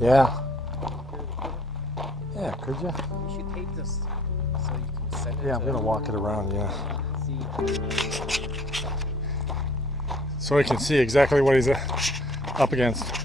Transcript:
Yeah. Yeah, could you? You should tape this so you can send it. Yeah, I'm gonna walk it around, yeah. See. So we can see exactly what he's up against.